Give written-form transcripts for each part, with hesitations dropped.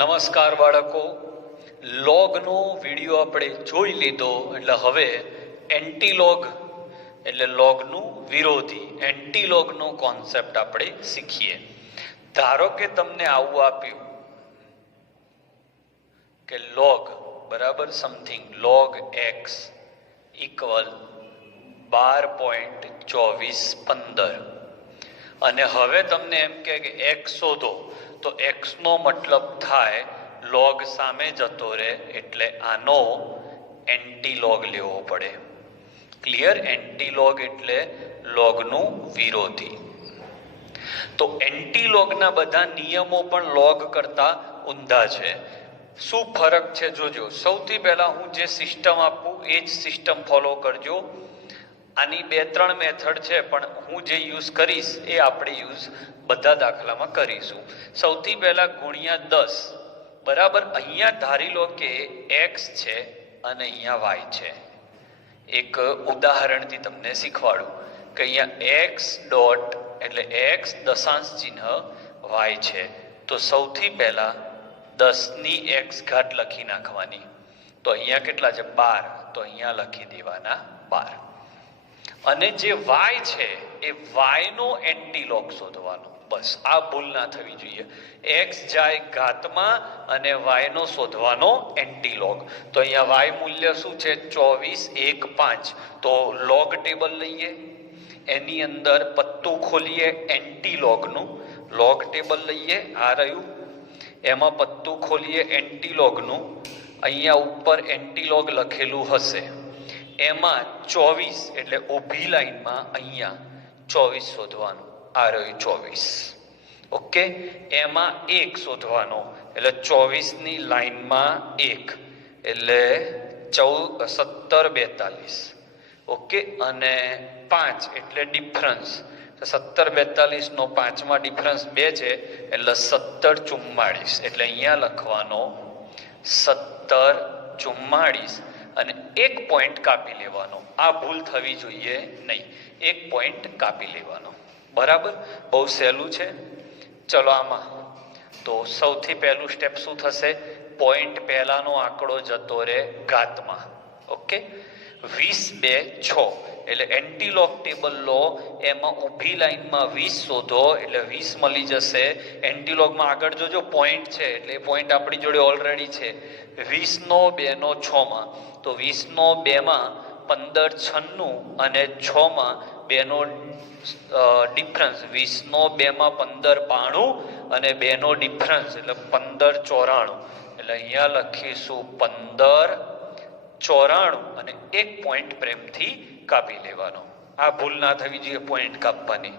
નમસ્કાર બાળકો, લોગનો વિડીયો આપણે જોઈ લીધો એટલે હવે એન્ટીલોગ એટલે લોગનું વિરોધી એન્ટીલોગનો કોન્સેપ્ટ આપણે શીખીએ. ધારો કે તમને આવું આપ્યું કે લોગ બરાબર સમથિંગ લોગ એક્સ ઇક્વલ 12.2415 અને હવે તમને એમ કે એક્સ શોધો તો એક્સ નો મતલબ થાય લોગ સામે જતો રહે એટલે આનો એન્ટીલોગ લેવો પડે. ક્લિયર? એન્ટીલોગ એટલે લોગનું વિરોધી. તો એન્ટીલોગના બધા નિયમો પણ લોગ કરતા ઊંધા છે. શું ફરક છે જોજો. સૌથી પહેલા હું જે સિસ્ટમ આપું એ જ સિસ્ટમ ફોલો કરજો. આની 2-3 મેથડ છે પણ હું જે યુઝ કરીશ એ આપણે યુઝ બધા દાખલામાં કરીશું. સૌથી પહેલા ગુણ્યા 10 બરાબર. અહીંયા ધારી લો કે એક્સ છે અને અહીંયા વાય છે. એક ઉદાહરણથી તમને શીખવાડું કે અહીંયા એક્સ ડોટ એટલે એક્સ દશાંશ ચિહ્ન વાય છે. તો સૌથી પહેલા 10 ની એક્સ ઘાત લખી નાખવાની. તો અહીંયા કેટલા છે? 12. તો અહીંયા લખી દેવાના 12. અને જે વાય છે એ વાય નો એન્ટીલોગ શોધવાનો. બસ આ ભૂલ ના થવી જોઈએ. એક્સ જાય ઘાતમાં અને વાય નો શોધવાનો એન્ટીલોગ. તો અહીંયા વાય મૂલ્ય શું છે? 2415. તો લોગ ટેબલ લઈએ, એની અંદર પત્તું ખોલીએ એન્ટીલોગનું. લોગ ટેબલ લઈએ, આ રહ્યું. એમાં પત્તું ખોલીએ એન્ટીલોગનું. અહીંયા ઉપર એન્ટીલોગ લખેલું હશે. એમાં 24 એટલે ઊભી લાઈનમાં અહીંયા 24 શોધવાનું. આ રહ્યું 24. ઓકે. એમાં 1 શોધવાનો એટલે 24 ની લાઈનમાં 1 એટલે 1742. ઓકે. અને 5 એટલે ડિફરન્સ. 1742 નો 5માં ડિફરન્સ 2 છે એટલે 1744. એટલે અહીંયા લખવાનો 1744 અને 1 પોઈન્ટ કાપી લેવાનો. આ ભૂલ થવી જોઈએ નહીં. 1 પોઈન્ટ કાપી લેવાનો. બરાબર? બહુ સહેલું છે. ચલો આમાં તો સૌથી પહેલું સ્ટેપ શું થશે? પોઈન્ટ પહેલાનો આંકડો જતો રહે ઘાતમાં. ઓકે. 20 2 6 એટલે એન્ટીલોગ ટેબલ લો. એમાં ઊભી લાઈનમાં 20 શોધો એટલે 20 મળી જશે. એન્ટીલોગમાં આગળ જોજો પોઈન્ટ છે એટલે એ પોઈન્ટ આપણી જોડે ઓલરેડી છે. 20 નો 2 નો 6 માં. તો 20 નો 2 માં 1596 અને 6 માં 2 નો ડિફરન્સ. 20 નો 2 માં 1592 અને 2 નો ડિફરન્સ એટલે 1594. એટલે અહીંયા લખીશું 1594 અને 1 પોઈન્ટ પ્રેમથી કાપી લેવાનો. આ ભૂલ ના થવી જોઈએ પોઈન્ટ કાપવાની.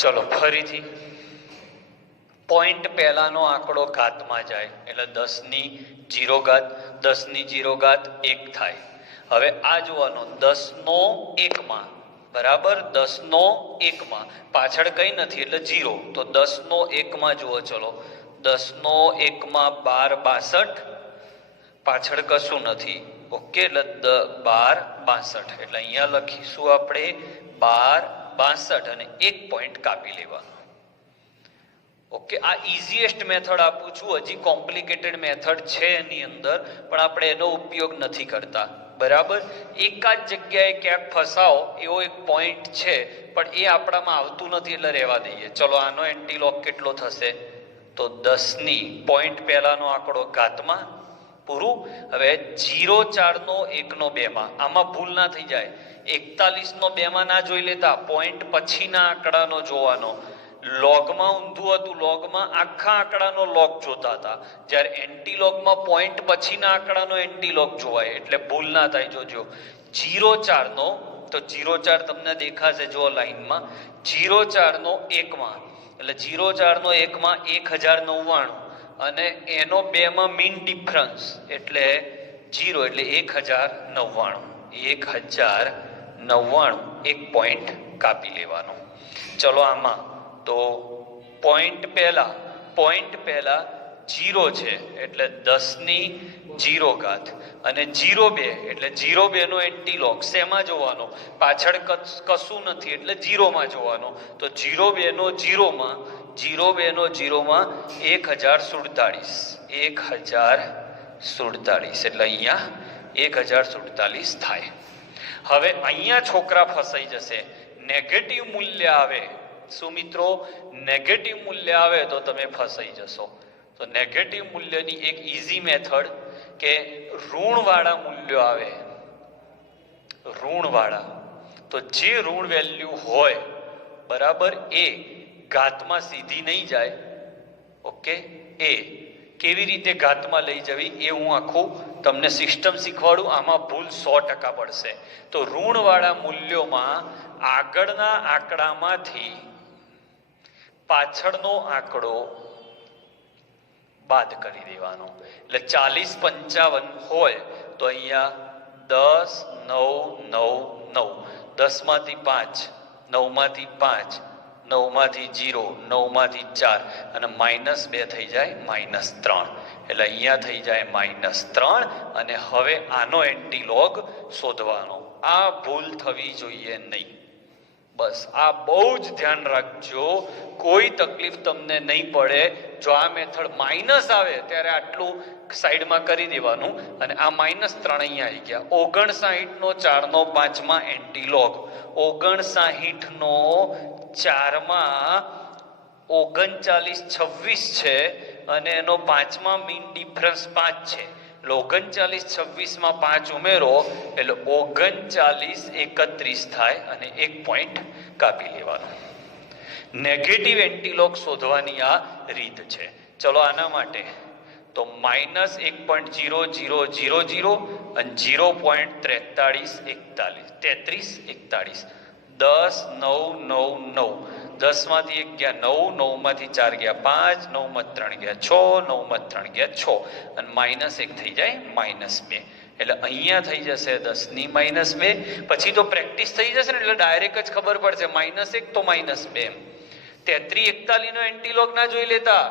ચલો ફરીથી. પોઈન્ટ પહેલાનો આંકડો ઘાતમાં જાય એટલે 10 ની 0 ઘાત. 10 ની 0 ઘાત 1 થાય. હવે આ જોવાનો 10 નો 1 માં બરાબર. 10 નો 1 માં પાછળ કઈ નથી એટલે 0. તો 10 નો 1 માં જુઓ. ચલો 10 નો 1 માં 1262. પાછળ કશું નથી. ઓકે. એટલે 1262 એટલે અહીંયા લખીશું આપણે 1262 અને 1 પોઈન્ટ કાપી લેવાનો. ઓકે. આ ઇઝીએસ્ટ મેથડ આપું છું. હજી કોમ્પ્લિકેટેડ મેથડ છે એની અંદર પણ આપણે એનો ઉપયોગ નથી કરતા. બરાબર? એકાદ જગ્યાએ ક્યાંક ફસાવો એવો એક પોઈન્ટ છે પણ એ આપણામાં આવતું નથી એટલે રહેવા દઈએ. ચલો આનો એન્ટીલોગ કેટલો થશે? તો 10 ની પોઈન્ટ પહેલાનો આંકડો ઘાતમાં. પૂરું. હવે 04 નો 1 નો 2 માં. આમાં ભૂલ ના થઈ જાય. 41 નો 2 માં ના જોઈ લેતા. પોઈન્ટ પછીના આંકડાનો જોવાનો. લોગમાં ઊંધું હતું. લોગમાં આખા આંકડાનો લોગ જોતા હતા. જ્યારે એન્ટીલોગમાં પોઈન્ટ પછીના આંકડાનો એન્ટીલોગ જોવાય એટલે ભૂલ ના થાય. જોજો 04 નો તો 04 તમને દેખાશે જો લાઈનમાં. 04 નો 1 માં એટલે 04 નો 1 માં 1099 અને એનો 2 માં મીન ડિફરન્સ એટલે 0 એટલે 1099. 1 પોઈન્ટ કાપી લેવાનો. ચલો આમાં તો પોઈન્ટ પહેલા 0 છે એટલે 10 ની 0 ઘાત અને 02 એટલે 02 નો એન્ટીલોગ. શેમાં જોવાનો? પાછળ કશું નથી એટલે 0 માં જોવાનો. તો 02 નો 0 માં 0 2 નો 0 માં 1047 1047 એટલે અહીંયા 1047 થાય. હવે અહીંયા છોકરા ફસાઈ જશે. નેગેટિવ મૂલ્ય આવે. શું મિત્રો? નેગેટિવ મૂલ્ય આવે તો તમે ફસાઈ જશો. તો નેગેટિવ મૂલ્યની એક ઈઝી મેથડ કે ઋણવાળા મૂલ્યો આવે. ઋણવાળા, તો જે ઋણ વેલ્યુ હોય બરાબર એ ઘાતમાં સીધી નહીં જાય. ઓકે, એ કેવી રીતે ઘાતમાં લઈ જવી એ હું આખું તમને સિસ્ટમ શીખવાડું. આમાં ભૂલ 100% પડશે. તો ઋણવાળા મૂલ્યોમાં આગળના આંકડામાંથી પાછળનો આંકડો બાદ કરી દેવાનો. એટલે 40 55 હોય તો અહીંયા 10 9 9 9 10 માંથી 5 9 માંથી 5 9 માંથી 0 9 માંથી 4 અને -2 થઈ જાય -3. એટલે અહીંયા થઈ જાય -3. અને હવે આનો એન્ટીલોગ શોધવાનો. આ ભૂલ થવી જોઈએ નહીં. બસ આ બહુ જ ધ્યાન રાખજો. કોઈ તકલીફ તમને નહીં પડે. જો આ મેથડ માઇનસ આવે ત્યારે આટલું સાઈડમાં કરી દેવાનું અને આ -3 અહીંયા આવી ગયા. 59 નો 4 નો 5 માં એન્ટીલોગ. 59 નો 4 માં 39 26 છે અને એનો 5 માં મીન ડિફરન્સ 5 છે. એટલે 39 26 માં 5 ઉમેરો એટલે 39 31 થાય અને 1 પોઈન્ટ કાપી લેવાનો. નેગેટિવ એન્ટીલોગ શોધવાની આ રીત છે. ચલો આના માટે તો -1.0000 અને 0.4341 10 9 9 9 10 માંથી 1 ગયા 9 9 માંથી 4 ગયા 5 9 માં 3 ગયા 6 9 માં 3 ગયા 6 અને -1 થઈ જાય -2. એટલે અહીંયા થઈ જશે 10 ની -2. પછી તો પ્રેક્ટિસ થઈ જશે ને એટલે ડાયરેક્ટ જ ખબર પડશે -1 તો -2. 33 41 નો એન્ટીલોગ ના જોઈ લેતા.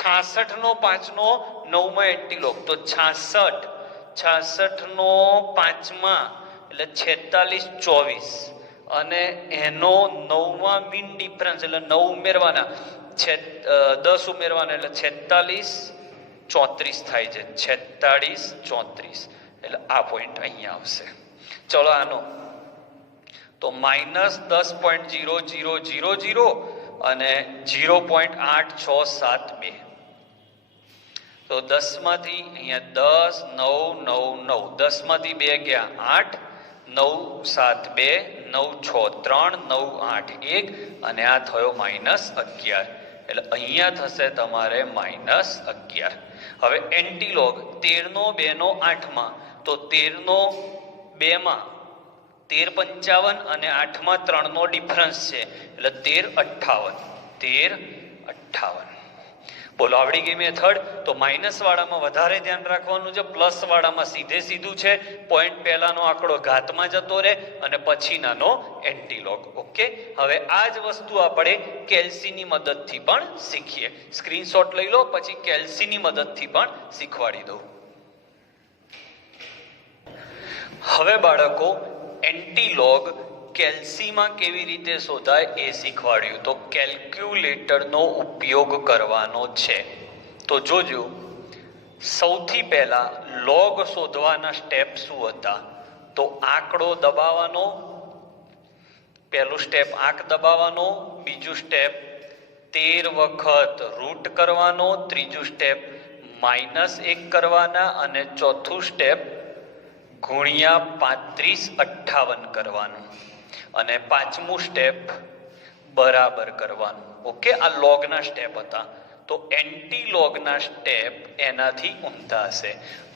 66 નો 5 નો 9 માં એન્ટીલોગ તો 66 નો 5 માં એટલે 46 24 અને એનો 9 માં મીન ડિફરન્સ એટલે 9 ઉમેરવાના 10 ઉમેરવાના એટલે 46 34 થાય છે. 46 34 એટલે આ પોઈન્ટ અહીંયા આવશે. ચલો આનો તો -10.0000 અને 0.8672. તો 10 માંથી અહીંયા 10 9 9 9 10 માંથી 2 ગયા 8 9 7 2 9 6 3 9 8 1 અને આ થયો -11. એટલે અહીંયા થશે તમારે -11. હવે એન્ટીલોગ 13 નો 2 નો 8 માં તો 13 નો 2 માં 13 55 અને 8 માં 3 નો ડિફરન્સ છે એટલે 13 58. બોલો આવડી ગઈ મેથડ. તો માઇનસ વાળામાં વધારે ધ્યાન રાખવાનું છે. પ્લસ વાળામાં સીધું છે. પોઈન્ટ પહેલાનો આંકડો ઘાતમાં જતો રહે અને પછીનાનો એન્ટીલોગ. ઓકે, હવે આ જ વસ્તુ આપણે કેલ્સીની મદદથી પણ શીખીએ. સ્ક્રીનશોટ લઈ લો, પછી કેલ્સીની મદદથી પણ શીખવાડી દઉં. હવે બાળકો એન્ટીલોગ કેલ્સીમાં કેવી રીતે શોધાય એ શીખવાડ્યું. તો કેલ્ક્યુલેટરનો ઉપયોગ કરવાનો છે. તો જોજો, સૌથી પહેલા લોગ શોધવાના સ્ટેપ શું હતા? તો આંકડો દબાવવાનો. પહેલું સ્ટેપ આંક દબાવવાનો. બીજું સ્ટેપ 13 વખત રૂટ કરવાનો. ત્રીજું સ્ટેપ -1 કરવાના અને ચોથું સ્ટેપ ગુણ્યા 35 58 કરવાનું અને પાંચમું સ્ટેપ બરાબર કરવાનું. ઓકે, આ લોગના સ્ટેપ હતા. તો એન્ટીલોગના સ્ટેપ એનાથી ઊંધા હશે.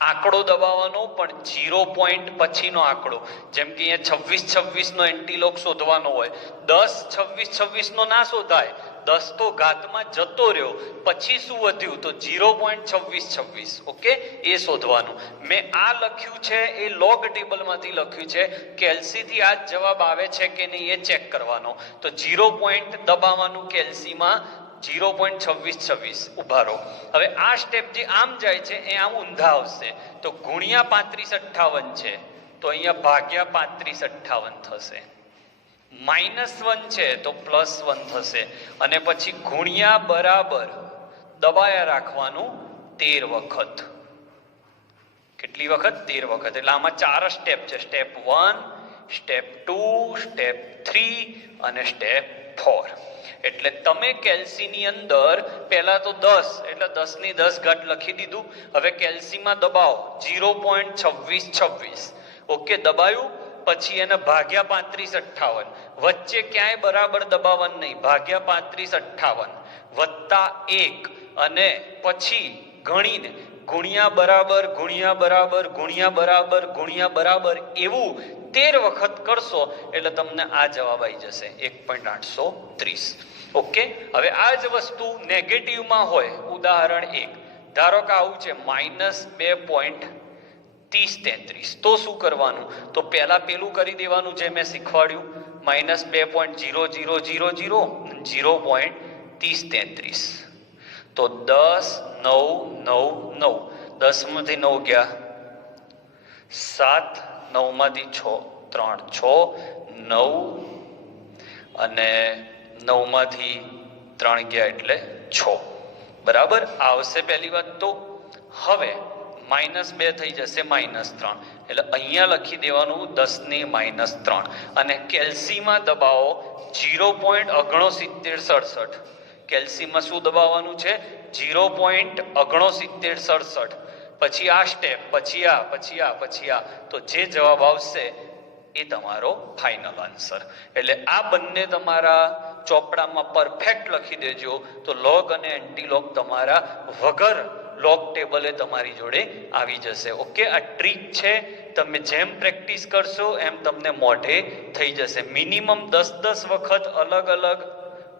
આંકડો દબાવવાનો પણ 0 પોઈન્ટ પછીનો આંકડો. જેમ કે અહીંયા 26 26 નો એન્ટીલોગ શોધવાનો હોય, 10 26 26 નો ના શોધાય. 10 તો ઘાતમાં જતો રહ્યો, પછી શું વધ્યું? તો 0.2626. ઓકે, એ શોધવાનું. મેં આ લખ્યું છે એ લોગ ટેબલમાંથી લખ્યું છે. કેલ્સીથી આ જવાબ આવે છે કે નહીં એ ચેક કરવાનો. તો 0 પોઈન્ટ દબાવવાનું કેલ્સીમાં 0.2626. ઉભા રહો. હવે આ સ્ટેપ જે આમ જાય છે એ આમ ઊંધા આવશે. તો ગુણ્યા 35 58 છે તો અહીંયા ભાગ્યા 35 58 થશે. -1 છે તો +1 થશે અને પછી ગુણ્યા બરાબર દબાયા રાખવાનું 13 વખત. કેટલી વખત? 13 વખત. એટલે આમાં 4 સ્ટેપ છે. સ્ટેપ 1, સ્ટેપ 2, સ્ટેપ 3 અને સ્ટેપ 4. એટલે તમે કેલ્સીની અંદર પહેલા તો 10 એટલે 10 ની 10 ઘાત લખી દીધું. હવે કેલ્સીમાં દબાવો 0.2626. ઓકે, દબાયું. પછી એને ભાગ્યા 3558. વચ્ચે ક્યાંય બરાબર દબાવવાનું નહીં. ભાગ્યા 3558 વત્તા 1 અને પછી ગણીને ગુણ્યા બરાબર ગુણ્યા બરાબર ગુણ્યા બરાબર ગુણ્યા બરાબર એવું 13 વખત કરશો એટલે તમને આ જવાબ આવી જશે 1.830. ઓકે, હવે આ જ વસ્તુ નેગેટિવમાં હોય. ઉદાહરણ 1 ધારો કે આવું છે -2.3033. તો શું કરવાનું? તો પહેલા પેલું કરી દેવાનું જે મેં શીખવાડ્યું, -2.0000 0.3033. તો 10 9 9 9. 10 માંથી 9 ગયા 7, 9 માંથી 6 3 6 9 અને 9 માંથી 3 ગયા એટલે 6. બરાબર આવશે પહેલી વાત. તો હવે -2 થઈ જશે -3. એટલે અહીંયા લખી દેવાનું 10 ની -3 અને કેલ્સીમાં દબાવો 0.6967. કેલ્સીમાં શું દબાવવાનું છે? 0.6967. પછી આ સ્ટેપ, પછી આ, પછી આ, પછી આ. તો જે જવાબ આવશે એ તમારો ફાઇનલ આન્સર. એટલે આ બંને તમારા ચોપડામાં પરફેક્ટ લખી દેજો. તો લોગ અને એન્ટીલોગ તમારા વગર લોગ ટેબલે તમારી જોડે આવી જશે. ઓકે, આ ટ્રીક છે. તમે જેમ પ્રેક્ટિસ કરશો એમ તમને મોઢે થઈ જશે. મિનિમમ 10-10 વખત અલગ અલગ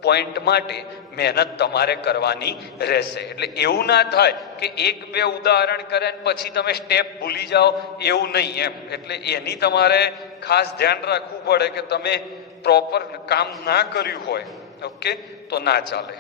પોઈન્ટ માટે મહેનત તમારે કરવાની રહેશે. એટલે એવું ના થાય કે 1-2 ઉદાહરણ કરે ને પછી તમે સ્ટેપ ભૂલી જાઓ, એવું નહીં એમ. એટલે એની તમારે ખાસ ધ્યાન રાખવું પડે કે તમે પ્રોપર કામ ના કર્યું હોય, ઓકે, તો ના ચાલે.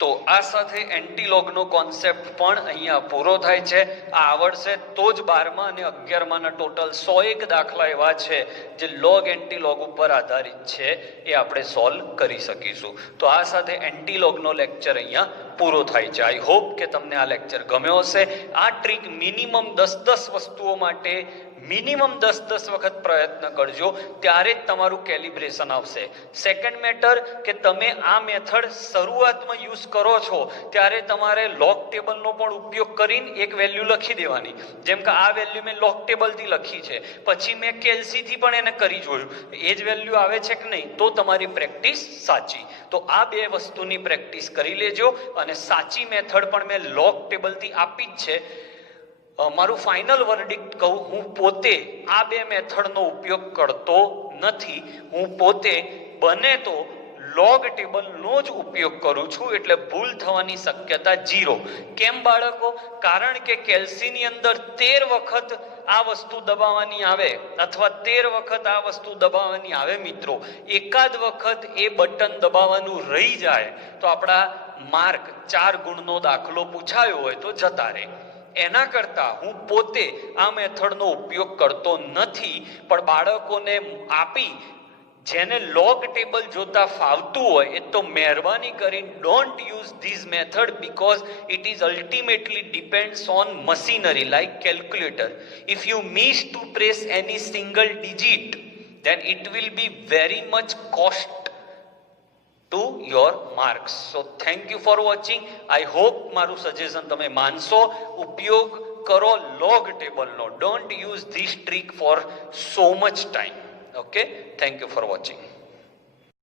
તો આ સાથે એન્ટીલોગનો કોન્સેપ્ટ પણ અહીંયા પૂરો થાય છે. આ આવડશે તો જ 12મા અને 11માના ટોટલ 101 દાખલા એવા છે જે લોગ એન્ટીલોગ ઉપર આધારિત છે, એ આપણે સોલ્વ કરી શકીશું. તો આ સાથે એન્ટીલોગનો લેક્ચર અહીંયા પૂરો થાય છે. આઈ હોપ કે તમને આ લેક્ચર ગમ્યો હશે. આ ટ્રીક મિનિમમ 10-10 વસ્તુઓ માટે મિનિમમ 10-10 વખત પ્રયત્ન કરજો, ત્યારે જ તમારું કેલિબ્રેશન આવશે. સેકન્ડ મેટર કે તમે આ મેથડ શરૂઆતમાં યુઝ કરો છો ત્યારે તમારે લોગ ટેબલનો પણ ઉપયોગ કરીને એક વેલ્યુ લખી દેવાની. જેમ કે આ વેલ્યુ મેં લોગ ટેબલથી લખી છે, પછી મેં કેલ્સીથી પણ એને કરી જોયું, એ જ વેલ્યુ આવે છે કે નહીં, તો તમારી પ્રેક્ટિસ સાચી. તો આ બે વસ્તુની પ્રેક્ટિસ કરી લેજો. અને સાચી મેથડ પણ મેં લોગ ટેબલથી આપી જ છે. મારું ફાઇનલ વર્ડિક્ટ કહું, હું પોતે આ બે મેથડનો ઉપયોગ કરતો નથી. હું પોતે બને તો લોગ ટેબલનો જ ઉપયોગ કરું છું. એટલે ભૂલ થવાની શક્યતા 0. કેમ બાળકો? કારણ કે કેલ્સીની અંદર 13 વખત આ વસ્તુ દબાવવાની આવે અથવા 13 વખત આ વસ્તુ દબાવવાની આવે મિત્રો. એકાદ વખત એ બટન દબાવવાનું રહી જાય તો આપણા માર્ક 4 ગુણનો દાખલો પૂછાયો હોય તો જતા રહે. એના કરતાં હું પોતે આ મેથડનો ઉપયોગ કરતો નથી, પણ બાળકોને આપી જેને લોગ ટેબલ જોતા ફાવતું હોય એ તો મહેરબાની કરીને don't use this method, because it is ultimately depends on machinery like calculator. If you miss to press any single digit then it will be very much cost to your marks. So thank you for watching. I hope મારું suggestion તમે માનશો. ઉપયોગ કરો log ટેબલનો. Don't use this trick for so much time. Okay, thank you for watching.